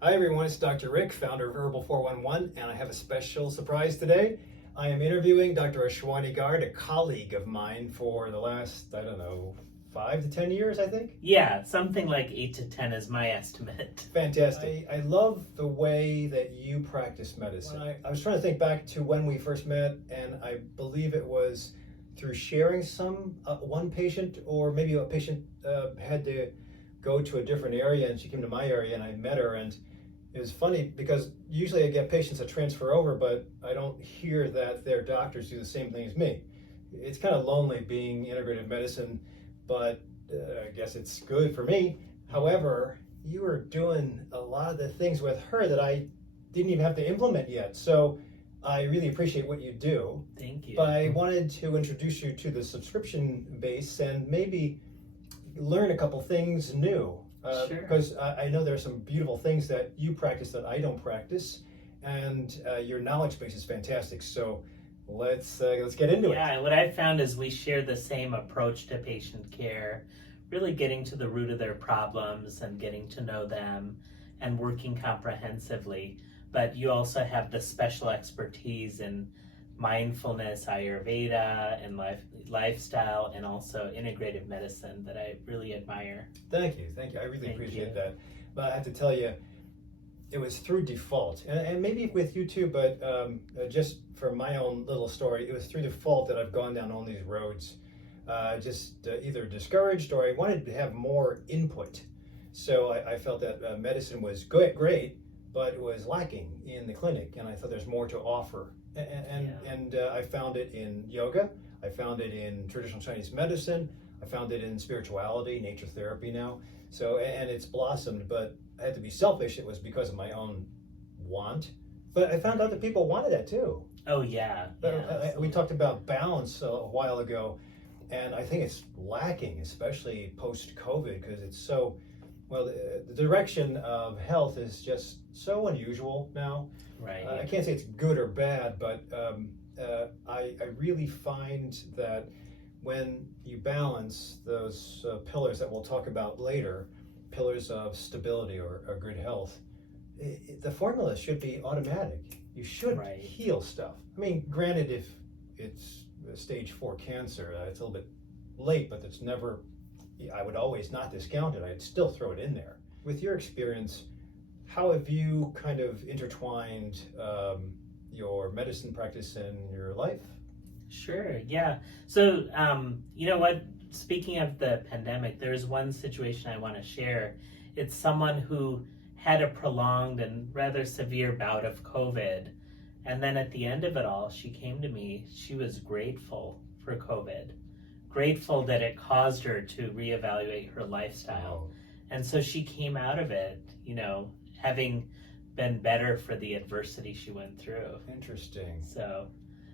Hi everyone, it's Dr. Rick, founder of Herbal 411, and I have a special surprise today. I am interviewing Dr. Ashwani Garg, a colleague of mine for the last, 5 to 10 years, I think. Yeah, something like 8 to 10 is my estimate. Fantastic. I love the way that you practice medicine. I was trying to think back to when we first met, and I believe it was through sharing one patient, or maybe a patient had to go to a different area, and she came to my area, and I met her, and it was funny because usually I get patients that transfer over, but I don't hear that their doctors do the same thing as me. It's kind of lonely being integrative medicine, but I guess it's good for me. However, you were doing a lot of the things with her that I didn't even have to implement yet. So I really appreciate what you do. Thank you. But I wanted to introduce you to the subscription base and maybe learn a couple things new. Sure. Because I know there are some beautiful things that you practice that I don't practice, and your knowledge base is fantastic. So let's get into it. Yeah, what I found is we share the same approach to patient care, really getting to the root of their problems and getting to know them and working comprehensively. But you also have the special expertise in mindfulness, Ayurveda, and lifestyle, and also integrative medicine that I really admire. Thank you. I really Thank appreciate you. that. But I have to tell you, it was through default, and maybe with you too, but just for my own little story, it was through default that I've gone down all these roads, either discouraged or I wanted to have more input. So I felt that medicine was great, but it was lacking in the clinic, and I thought there's more to offer. And I found it in yoga, I found it in traditional Chinese medicine, I found it in spirituality, nature therapy now. So, and it's blossomed, but I had to be selfish. It was because of my own want. But I found out that people wanted that too. Oh, yeah. We talked about balance a while ago, and I think it's lacking, especially post-COVID, because it's so, the direction of health is just so unusual now. Right. I can't say it's good or bad, but I really find that when you balance those pillars that we'll talk about later, pillars of stability or good health, the formula should be automatic. You should heal stuff. I mean, granted, if it's stage 4 cancer, it's a little bit late, but it's never, I would always not discount it. I'd still throw it in there. With your experience, how have you kind of intertwined your medicine practice and your life? Sure, yeah. So, you know what? Speaking of the pandemic, there's one situation I want to share. It's someone who had a prolonged and rather severe bout of COVID. And then at the end of it all, she came to me. She was grateful for COVID, grateful that it caused her to reevaluate her lifestyle. And so she came out of it, having been better for the adversity she went through. Interesting. So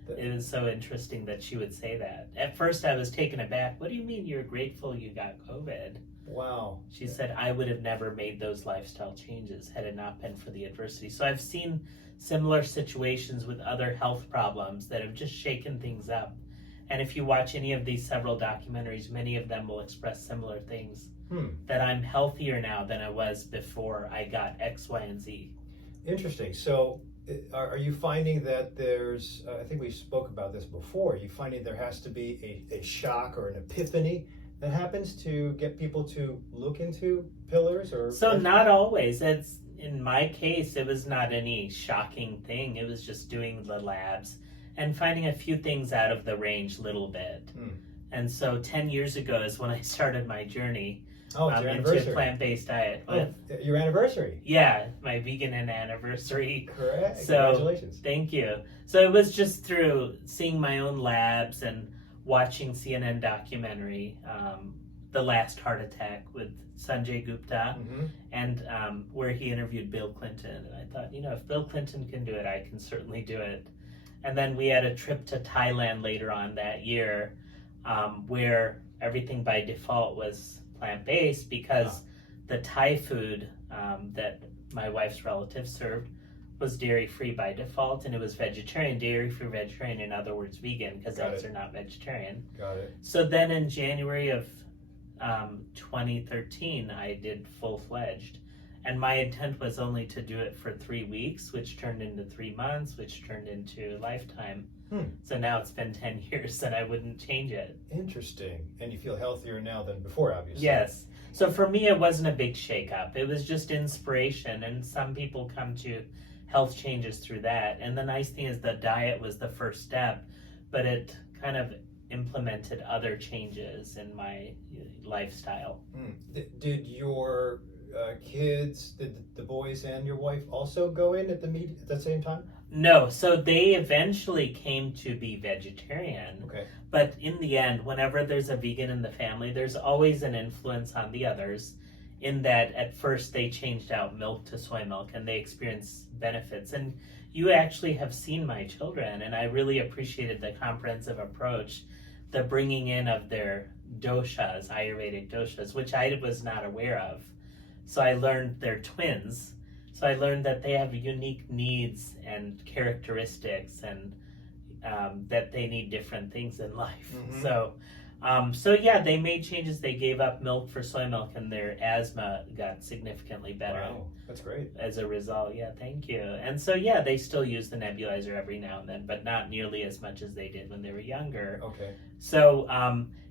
it was so interesting that she would say that. At first I was taken aback. What do you mean you're grateful you got COVID? Wow. She said, I would have never made those lifestyle changes had it not been for the adversity. So I've seen similar situations with other health problems that have just shaken things up. And if you watch any of these several documentaries, many of them will express similar things. That I'm healthier now than I was before I got X, Y, and Z. Interesting. So are you finding that there's, I think we spoke about this before, are you finding there has to be a shock or an epiphany that happens to get people to look into pillars? Or So not always. It's, in my case, it was not any shocking thing. It was just doing the labs and finding a few things out of the range little bit. And so 10 years ago is when I started my journey into a plant-based diet. Your anniversary. Yeah, my vegan and anniversary. Correct. So, congratulations. Thank you. So it was just through seeing my own labs and watching CNN documentary, The Last Heart Attack with Sanjay Gupta, and where he interviewed Bill Clinton. And I thought, if Bill Clinton can do it, I can certainly do it. And then we had a trip to Thailand later on that year, where everything by default was plant-based because the Thai food that my wife's relatives served was dairy-free by default, and it was vegetarian. Dairy-free vegetarian, in other words, vegan, because eggs are not vegetarian. Got it. So then in January of 2013, I did full-fledged. And my intent was only to do it for 3 weeks, which turned into 3 months, which turned into a lifetime. So now it's been 10 years and I wouldn't change it. Interesting. And you feel healthier now than before, obviously. Yes. So for me, it wasn't a big shakeup. It was just inspiration. And some people come to health changes through that. And the nice thing is the diet was the first step, but it kind of implemented other changes in my lifestyle. Did your kids, did the boys and your wife also go in at the same time? No, so they eventually came to be vegetarian. Okay. But in the end, whenever there's a vegan in the family, there's always an influence on the others, in that at first they changed out milk to soy milk and they experienced benefits. And you actually have seen my children, and I really appreciated the comprehensive approach, the bringing in of their doshas, Ayurvedic doshas, which I was not aware of. So I learned they're twins. So I learned that they have unique needs and characteristics, and that they need different things in life. So yeah, they made changes. They gave up milk for soy milk, and their asthma got significantly better. Wow, that's great. As a result, yeah, thank you. And so yeah, they still use the nebulizer every now and then, but not nearly as much as they did when they were younger. Okay. So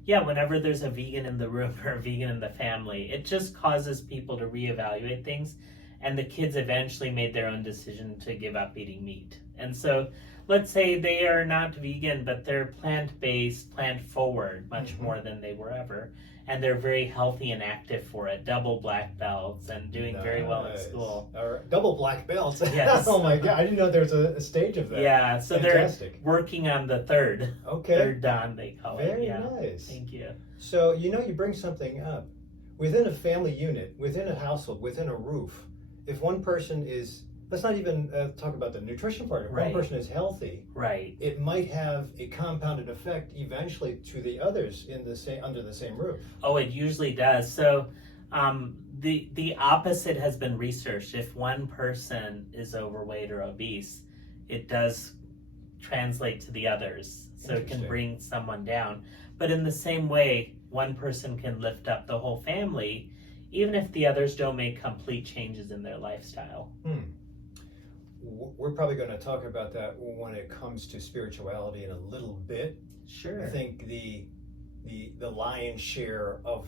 yeah, whenever there's a vegan in the room or a vegan in the family, it just causes people to reevaluate things. And the kids eventually made their own decision to give up eating meat. And so let's say they are not vegan, but they're plant-based, plant-forward, much more than they were ever. And they're very healthy and active for it, double black belts and doing very well at school. Double black belts? Yes. Oh my God, I didn't know there was a stage of that. Yeah, so Fantastic. They're working on the third. Okay. Third Dan, they call it. Very Yeah. nice. Thank you. So, you bring something up. Within a family unit, within a household, within a roof, if one person is, let's not even talk about the nutrition part, if Right. one person is healthy, Right. it might have a compounded effect eventually to the others under the same roof. Oh, it usually does. So the opposite has been researched. If one person is overweight or obese, it does translate to the others. So it can bring someone down. But in the same way, one person can lift up the whole family, even if the others don't make complete changes in their lifestyle. We're probably going to talk about that when it comes to spirituality in a little bit. Sure. I think the lion's share of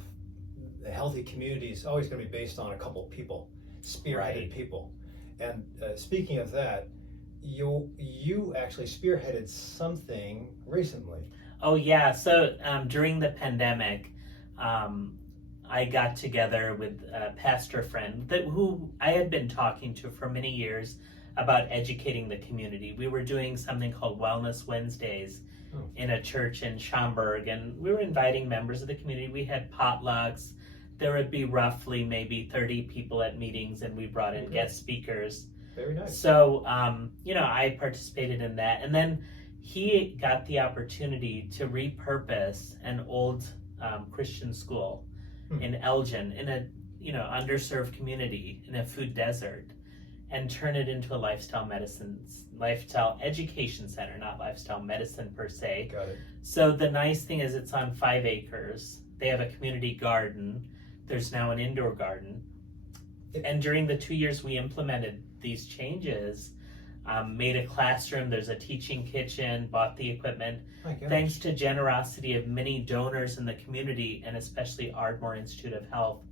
the healthy community is always going to be based on a couple of people, spearheaded people. And speaking of that, you actually spearheaded something recently. Oh yeah. So during the pandemic, I got together with a pastor friend who I had been talking to for many years about educating the community. We were doing something called Wellness Wednesdays in a church in Schaumburg, and we were inviting members of the community. We had potlucks. There would be roughly maybe 30 people at meetings, and we brought in guest speakers. Very nice. So, I participated in that. And then he got the opportunity to repurpose an old Christian school in Elgin, in a underserved community, in a food desert, and turn it into a lifestyle education center, not lifestyle medicine per se. Got it. So the nice thing is it's on 5 acres. They have a community garden. There's now an indoor garden. And during the 2 years we implemented these changes, made a classroom, there's a teaching kitchen, bought the equipment, thanks to generosity of many donors in the community, and especially Ardmore Institute of Health,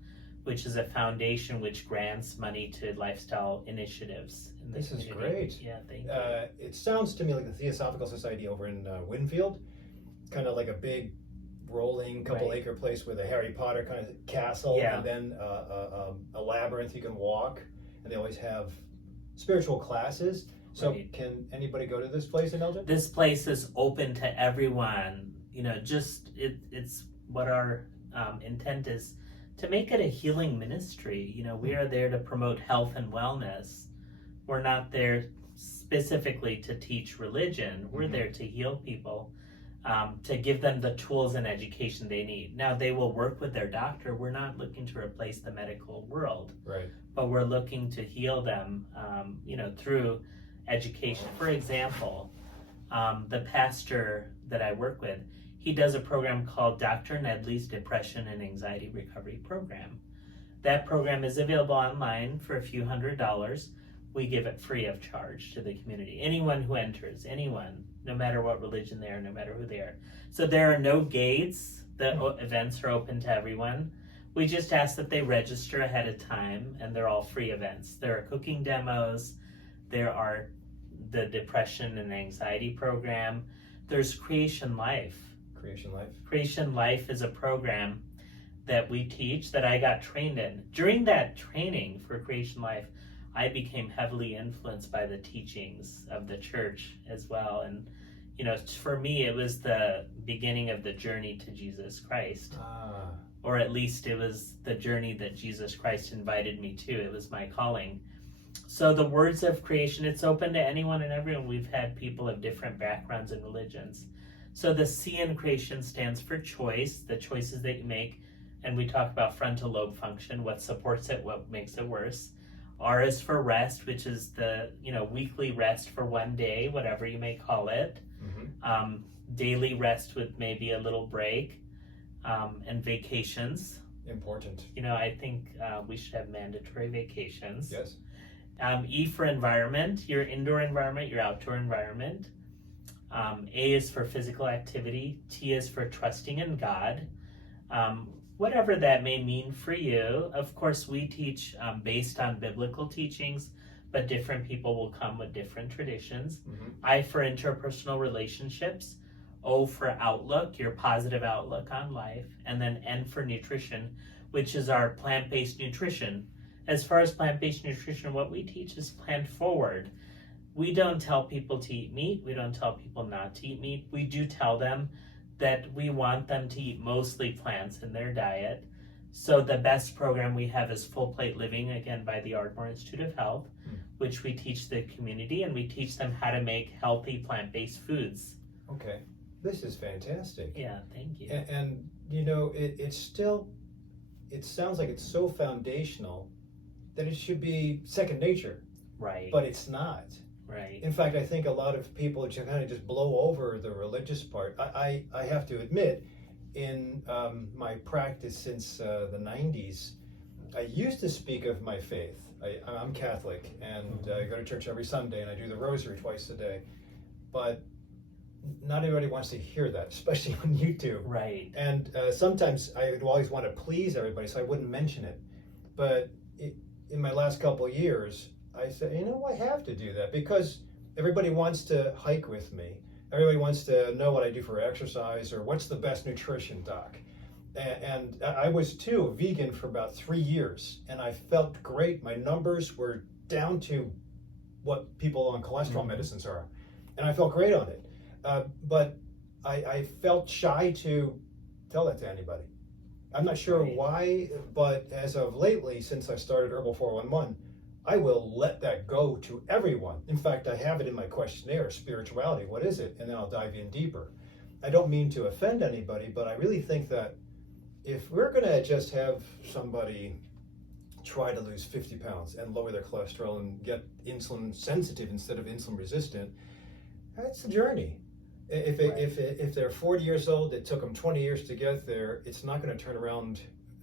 which is a foundation which grants money to lifestyle initiatives in the community. This is great. Yeah, thank you. It sounds to me like the Theosophical Society over in Winfield, kind of like a big rolling couple acre place with a Harry Potter kind of castle, and then a labyrinth you can walk, and they always have spiritual classes. So can anybody go to this place in Elgin? This place is open to everyone. It's what our intent is, to make it a healing ministry. We are there to promote health and wellness. We're not there specifically to teach religion. We're there to heal people, to give them the tools and education they need. Now, they will work with their doctor. We're not looking to replace the medical world, right? But we're looking to heal them, through education. For example, the pastor that I work with, he does a program called Dr. Nedley's Depression and Anxiety Recovery Program. That program is available online for a few $100s. We give it free of charge to the community. Anyone who enters, anyone, no matter what religion they are, no matter who they are. So there are no gates. The events are open to everyone. We just ask that they register ahead of time, and they're all free events. There are cooking demos. There are the depression and anxiety program. There's Creation Life. Creation Life. Creation Life is a program that we teach that I got trained in. During that training for Creation Life, I became heavily influenced by the teachings of the church as well. And, you know, for me, it was the beginning of the journey to Jesus Christ. Or at least it was the journey that Jesus Christ invited me to. It was my calling. So the words of creation, it's open to anyone and everyone. We've had people of different backgrounds and religions. So the C in creation stands for choice, the choices that you make. And we talk about frontal lobe function, what supports it, what makes it worse. R is for rest, which is the, you know, weekly rest for one day, whatever you may call it. Mm-hmm. Daily rest with maybe a little break. And vacations. Important. You know, I think we should have mandatory vacations. Yes. E for environment, your indoor environment, your outdoor environment. A is for physical activity. T is for trusting in God. Whatever that may mean for you. Of course, we teach based on biblical teachings, but different people will come with different traditions. Mm-hmm. I for interpersonal relationships. O for outlook, your positive outlook on life, and then N for nutrition, which is our plant-based nutrition. As far as plant-based nutrition, what we teach is plant forward. We don't tell people to eat meat. We don't tell people not to eat meat. We do tell them that we want them to eat mostly plants in their diet. So the best program we have is Full Plate Living, again, by the Ardmore Institute of Health, which we teach the community, and we teach them how to make healthy plant-based foods. Okay. This is fantastic. Yeah, thank you. And you know, it sounds like it's so foundational that it should be second nature. Right. But it's not. Right. In fact, I think a lot of people just kind of just blow over the religious part. I have to admit, in my practice since the 90s, I used to speak of my faith. I'm Catholic, and I go to church every Sunday, and I do the rosary twice a day. But not everybody wants to hear that, especially on YouTube. Right. And sometimes I would always want to please everybody, so I wouldn't mention it. But in my last couple of years, I said, you know, I have to do that because everybody wants to hike with me. Everybody wants to know what I do for exercise or what's the best nutrition, doc. And I was too vegan for about 3 years, and I felt great. My numbers were down to what people on cholesterol medicines are, and I felt great on it. But I felt shy to tell that to anybody. I'm not sure why, but as of lately, since I started Herbal 411, I will let that go to everyone. In fact, I have it in my questionnaire, spirituality, what is it? And then I'll dive in deeper. I don't mean to offend anybody, but I really think that if we're going to just have somebody try to lose 50 pounds and lower their cholesterol and get insulin sensitive instead of insulin resistant, that's a journey. If they're 40 years old, it took them 20 years to get there, it's not going to turn around,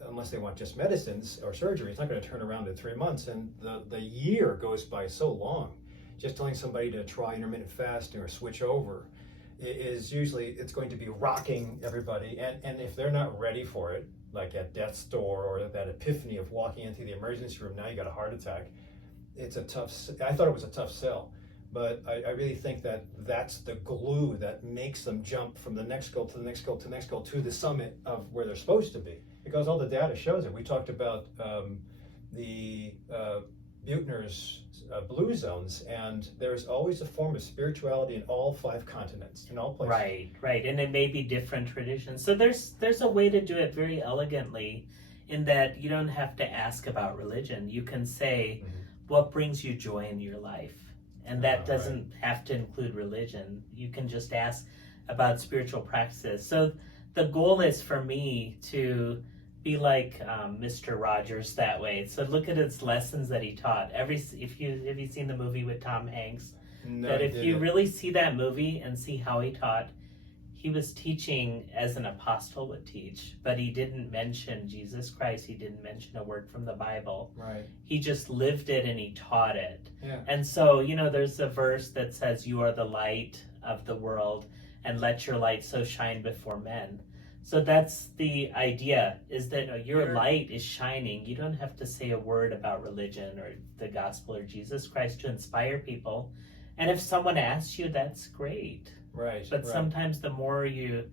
unless they want just medicines or surgery, it's not going to turn around in 3 months. And the year goes by so long. Just telling somebody to try intermittent fasting or switch over is usually, it's going to be rocking everybody. And if they're not ready for it, like at death's door or that epiphany of walking into the emergency room, now you got a heart attack, it's a tough, I thought it was a tough sell. But I really think that that's the glue that makes them jump from the next goal to the next goal to the next goal to the summit of where they're supposed to be. Because all the data shows it. We talked about the Buettner's blue zones, and there's always a form of spirituality in all 5 continents, in all places. Right. And it may be different traditions. So there's a way to do it very elegantly in that you don't have to ask about religion. You can say, what brings you joy in your life? And that doesn't have to include religion. You can just ask about spiritual practices. So the goal is for me to be like Mr. Rogers that way. So look at his lessons that he taught. Have you seen the movie with Tom Hanks? No, that if you really see that movie and see how he taught, he was teaching as an apostle would teach, but he didn't mention Jesus Christ. He didn't mention a word from the Bible. Right. He just lived it and he taught it. Yeah. And so, there's a verse that says, "You are the light of the world, and let your light so shine before men." So that's the idea, is that your light is shining. You don't have to say a word about religion or the gospel or Jesus Christ to inspire people. And if someone asks you, that's great. Right. But right. sometimes the more you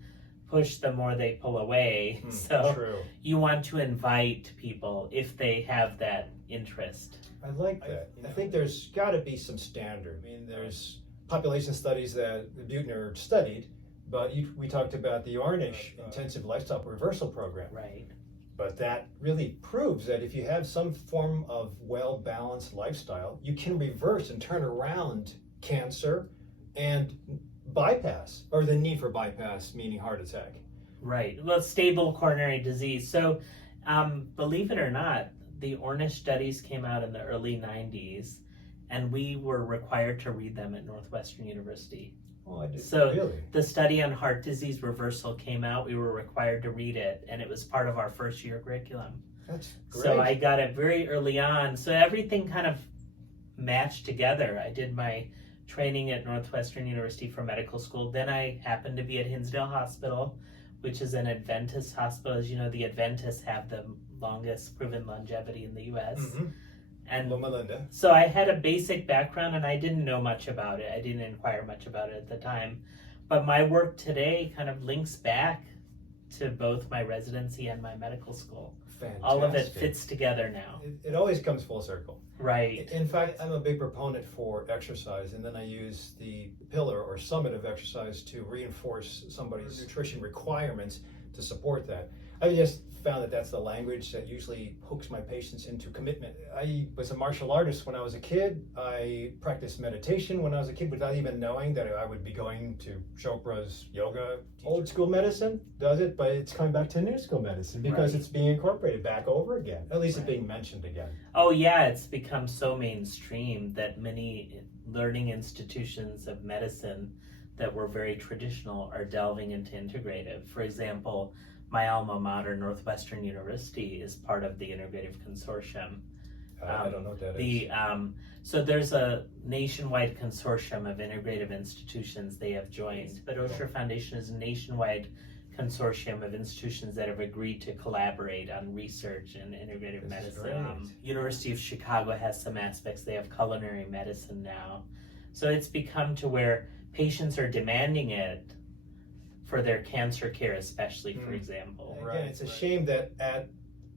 push, the more they pull away. So True. you want to invite people if they have that interest. I like that. I think there's got to be some standard. I mean, there's population studies that Buettner studied, but we talked about the Ornish Intensive Lifestyle Reversal Program. Right. But that really proves that if you have some form of well-balanced lifestyle, you can reverse and turn around cancer and bypass, or the need for bypass, meaning heart attack. Right. Well, stable coronary disease. So, believe it or not, the Ornish studies came out in the early 90s, and we were required to read them at Northwestern University. Oh, I did. So Really? the study on heart disease reversal came out. We were required to read it, and it was part of our first year curriculum. That's great. So I got it very early on. So everything kind of matched together. I did my training at Northwestern University for medical school. Then I happened to be at Hinsdale Hospital, which is an Adventist hospital. As you know, the Adventists have the longest proven longevity in the U.S. Mm-hmm. And Loma Linda. so I had a basic background, and I didn't know much about it. I didn't inquire much about it at the time. But my work today kind of links back to both my residency and my medical school. Fantastic. All of it fits together now. It always comes full circle. Right. In fact, I'm a big proponent for exercise, and then I use the pillar or summit of exercise to reinforce somebody's nutrition requirements to support that. I just found that that's the language that usually hooks my patients into commitment. I was a martial artist when I was a kid. I practiced meditation when I was a kid without even knowing that I would be going to Chopra's yoga. Old school medicine does it, but it's coming back to new school medicine because Right. it's being incorporated back over again. At least it's being mentioned again. Oh, yeah, it's become so mainstream that many learning institutions of medicine that were very traditional are delving into integrative. For example, my alma mater, Northwestern University, is part of the Integrative Consortium. I don't know what that is. So there's a nationwide consortium of integrative institutions they have joined, but Osher Foundation is a nationwide consortium of institutions that have agreed to collaborate on research in integrative This is medicine. great. University of Chicago has some aspects. They have culinary medicine now. So it's become to where patients are demanding it for their cancer care, especially, for example. Again, it's a shame that at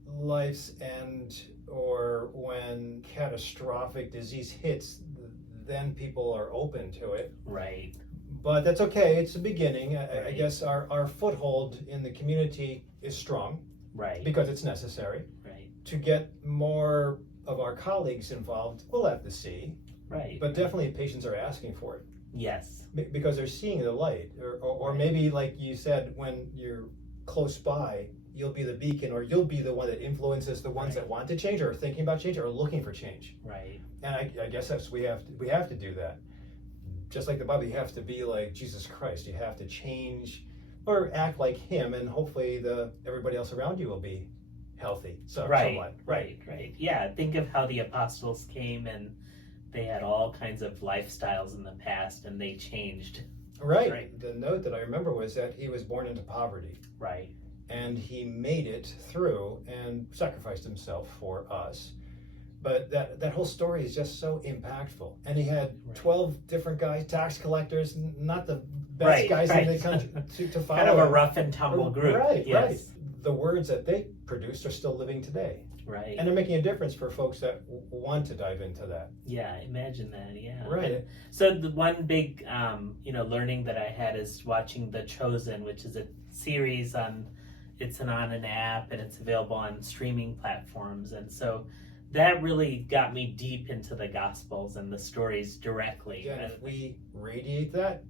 life's end or when catastrophic disease hits, then people are open to it. Right. But that's okay. It's the beginning. I Right. guess our foothold in the community is strong Right. because it's necessary. Right. To get more of our colleagues involved, we'll have to see. Right. But definitely patients are asking for it Yes. because they're seeing the light. Or maybe, like you said, when you're close by, you'll be the beacon, or you'll be the one that influences the ones that want to change or are thinking about change or are looking for change. Right. And I guess that's we have to do that. Just like the Bible, you have to be like Jesus Christ. You have to change or act like Him, and hopefully everybody else around you will be healthy. So Right. somewhat. Right. Right. Yeah. Think of how the apostles came and they had all kinds of lifestyles in the past, and they changed. Right. Right. The note that I remember was that he was born into poverty, Right. and he made it through and sacrificed himself for us. But that whole story is just so impactful. And he had Right. 12 different guys, tax collectors, not the best Right, guys in the right. country to follow. Kind of a him. rough and tumble group. Right, Yes. right. The words that they produced are still living today. Right. And they're making a difference for folks that want to dive into that. Yeah, imagine that. Yeah. Right. And so the one big, learning that I had is watching The Chosen, which is a series it's on an app and it's available on streaming platforms. And so that really got me deep into the Gospels and the stories directly. Again, if we radiate that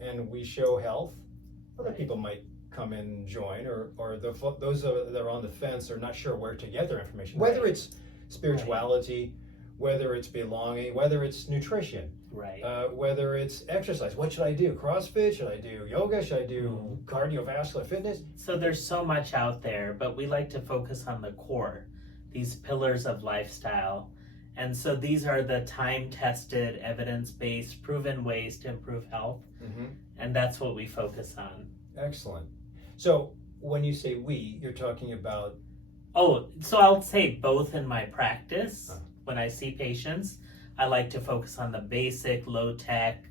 and we show health, other people might come in and join, or those that are on the fence are not sure where to get their information. Whether Right. it's spirituality whether it's belonging, whether it's nutrition, Right. whether it's exercise. What should I do? CrossFit? Should I do yoga? Should I do cardiovascular fitness? So there's so much out there, but we like to focus on the core, these pillars of lifestyle. And so these are the time-tested, evidence-based, proven ways to improve health. Mm-hmm. And that's what we focus on. Excellent. So when you say we, you're talking about... Oh, so I'll say both in my practice. Oh. When I see patients, I like to focus on the basic, low-tech,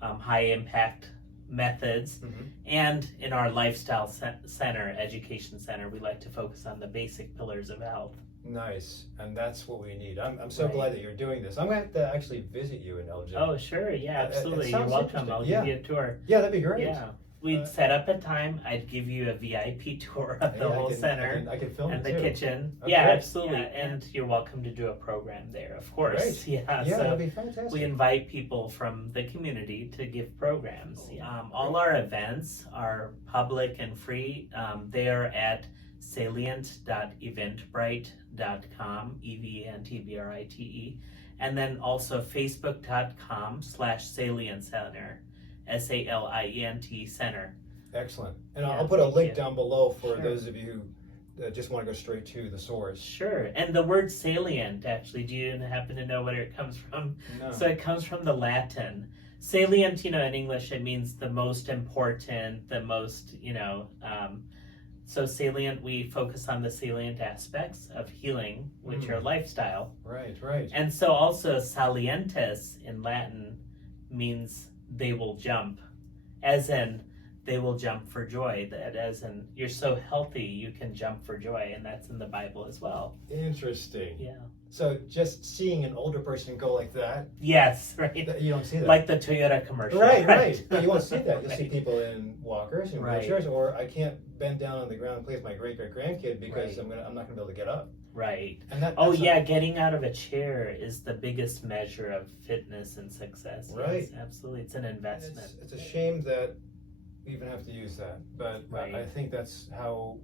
high-impact methods. Mm-hmm. And in our lifestyle center, education center, we like to focus on the basic pillars of health. Nice, and that's what we need. I'm so Right. glad that you're doing this. I'm going to have to actually visit you in LJ. Oh, sure. Yeah, It absolutely. You're sounds welcome. interesting. I'll Yeah. give you a tour. Yeah, that'd be great. Yeah. We'd set up a time. I'd give you a VIP tour of the whole center I can film and it the too. kitchen. Okay. Yeah, absolutely. And you're welcome to do a program there, of course. Great. Yeah, Yeah, so that'd be fantastic. we invite people from the community to give programs. All our events are public and free. They are at salient.eventbrite.com, EVENTBRITE, and then also facebook.com/salient center, SALIENT center. Excellent. And Yeah, I'll put a thank link you. down below for Sure. those of you who just want to go straight to the source. Sure. And the word salient, actually, do you happen to know where it comes from? No. So it comes from the Latin. Salient, in English, it means the most important, the most, so salient, we focus on the salient aspects of healing, which are lifestyle. Right, right. And so also salientes in Latin means they will jump, as in they will jump for joy, that as in you're so healthy you can jump for joy, and that's in the Bible as well. Interesting. Yeah. So just seeing an older person go like that, Yes, right. you don't see that. Like the Toyota commercial. Right. But you won't see that. You'll see Right. people in walkers and Right. wheelchairs, or I can't bend down on the ground and play with my great-great-grandkid because Right. I'm not going to be able to get up. Right. And that, Oh that's yeah, getting out of a chair is the biggest measure of fitness and success. Right. Yes, absolutely. It's an investment. It's a shame that we even have to use that, but Right. I think that's how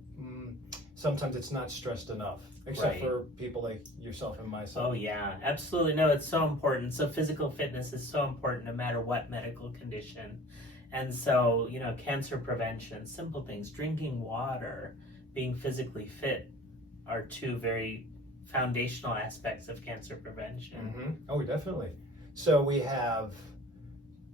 sometimes it's not stressed enough, except Right. for people like yourself and myself. Oh yeah, absolutely. No, it's so important. So physical fitness is so important no matter what medical condition. And so, cancer prevention, simple things, drinking water, being physically fit are two very foundational aspects of cancer prevention. Mm-hmm. Oh, definitely. So we have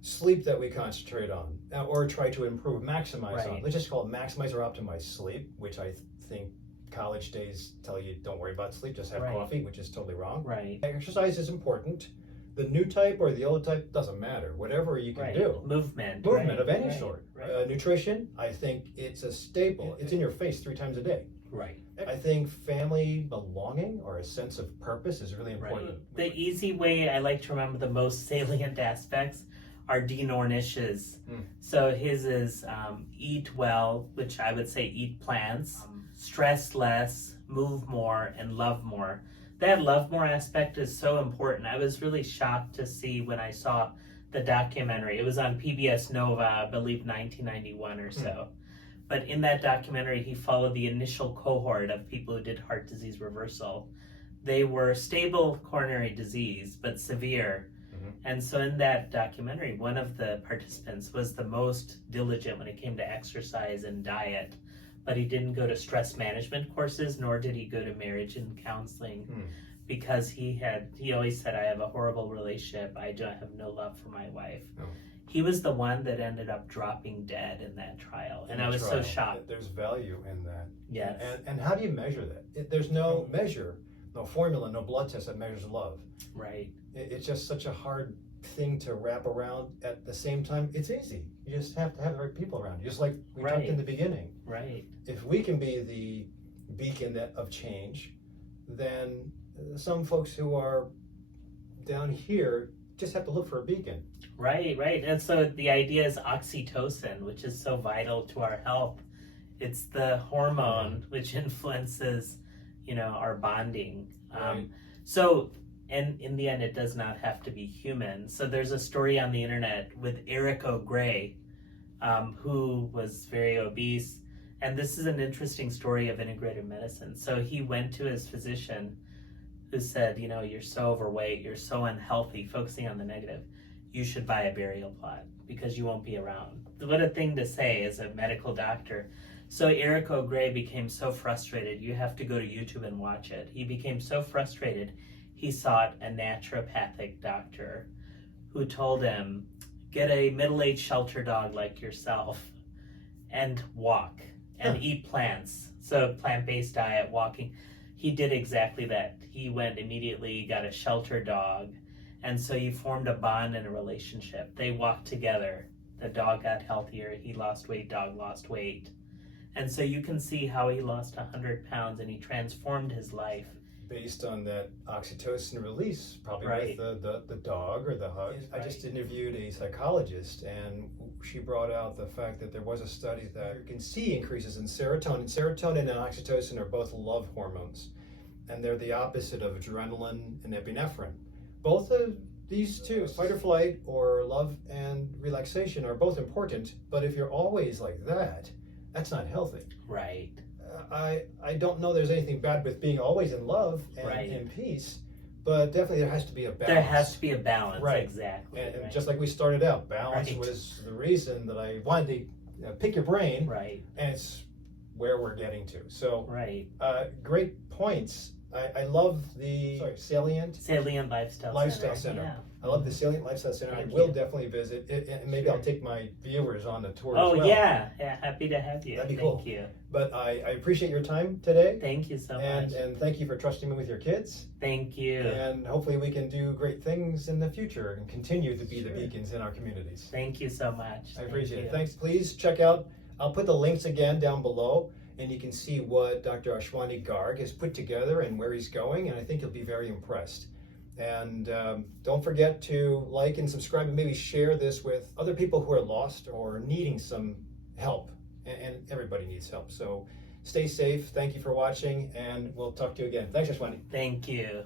sleep that we concentrate on or try to improve, maximize on. Right. Let's just call it maximize or optimize sleep, which I think college days tell you don't worry about sleep, just have Right. coffee, which is totally wrong. Right. Exercise is important. The new type or the old type doesn't matter. Whatever you can Right. do. Movement Movement of any right, sort. Right. Nutrition, I think it's a staple. It's in your face 3 times a day. Right. I think family belonging or a sense of purpose is really important. Right. The easy way I like to remember the most salient aspects are Dean Ornish's. So his is eat well, which I would say eat plants, stress less, move more, and love more. That love more aspect is so important. I was really shocked to see when I saw the documentary. It was on PBS Nova, I believe 1991 or so. But in that documentary, he followed the initial cohort of people who did heart disease reversal. They were stable coronary disease, but severe. And so in that documentary, one of the participants was the most diligent when it came to exercise and diet, but he didn't go to stress management courses, nor did he go to marriage and counseling because he always said, I have a horrible relationship. I have no love for my wife. Oh. He was the one that ended up dropping dead in that trial. And I was so shocked. There's value in that. Yes. And how do you measure that? There's no measure, no formula, no blood test that measures love. Right. It's just such a hard thing to wrap around. At the same time, it's easy. You just have to have the right people around you, just like we talked in the beginning. Right. If we can be the beacon of change, then some folks who are down here just have to look for a beacon. Right. And so the idea is oxytocin, which is so vital to our health. It's the hormone which influences, our bonding. Right. And in the end, it does not have to be human. So there's a story on the internet with Eric O'Grey, who was very obese. And this is an interesting story of integrative medicine. So he went to his physician who said, you know, you're so overweight, you're so unhealthy, focusing on the negative, you should buy a burial plot because you won't be around. What a thing to say as a medical doctor. So Eric O'Grey became so frustrated. You have to go to YouTube and watch it. He became so frustrated, he sought a naturopathic doctor who told him, get a middle-aged shelter dog like yourself and walk and eat plants. So plant-based diet, walking. He did exactly that. He went immediately, got a shelter dog, and so he formed a bond and a relationship. They walked together. The dog got healthier, he lost weight, dog lost weight. And so you can see how he lost 100 pounds and he transformed his life. Based on that oxytocin release, probably Right. with the dog or the hug. I just interviewed a psychologist, and she brought out the fact that there was a study that you can see increases in serotonin. Serotonin and oxytocin are both love hormones, and they're the opposite of adrenaline and epinephrine. Both of these two, fight or flight or love and relaxation, are both important, but if you're always like that, that's not healthy. Right. I don't know there's anything bad with being always in love and Right. in peace, but definitely there has to be a balance. There has to be a balance, Right. exactly. And right. just like we started out, balance Right. was the reason that I wanted to pick your brain, Right, and it's where we're getting to. So, right. great points. I love the Salient Salient Lifestyle Center. Yeah. I love the Salient Lifestyle Center. Thank I will you. definitely visit it, and maybe Sure. I'll take my viewers on the tour Oh, as well. yeah. Happy to have you. That'd be Thank cool. you. But I appreciate your time today. Thank you so And much. and thank you for trusting me with your kids. Thank you. And hopefully we can do great things in the future and continue to be the Sure. beacons in our communities. Thank you so much. I appreciate Thank it. you. Thanks. Please check out, I'll put the links again down below, and you can see what Dr. Ashwani Garg has put together and where he's going, and I think you'll be very impressed. And don't forget to like and subscribe and maybe share this with other people who are lost or needing some help. And everybody needs help. So stay safe. Thank you for watching, and we'll talk to you again. Thanks, Ashwani. Thank you.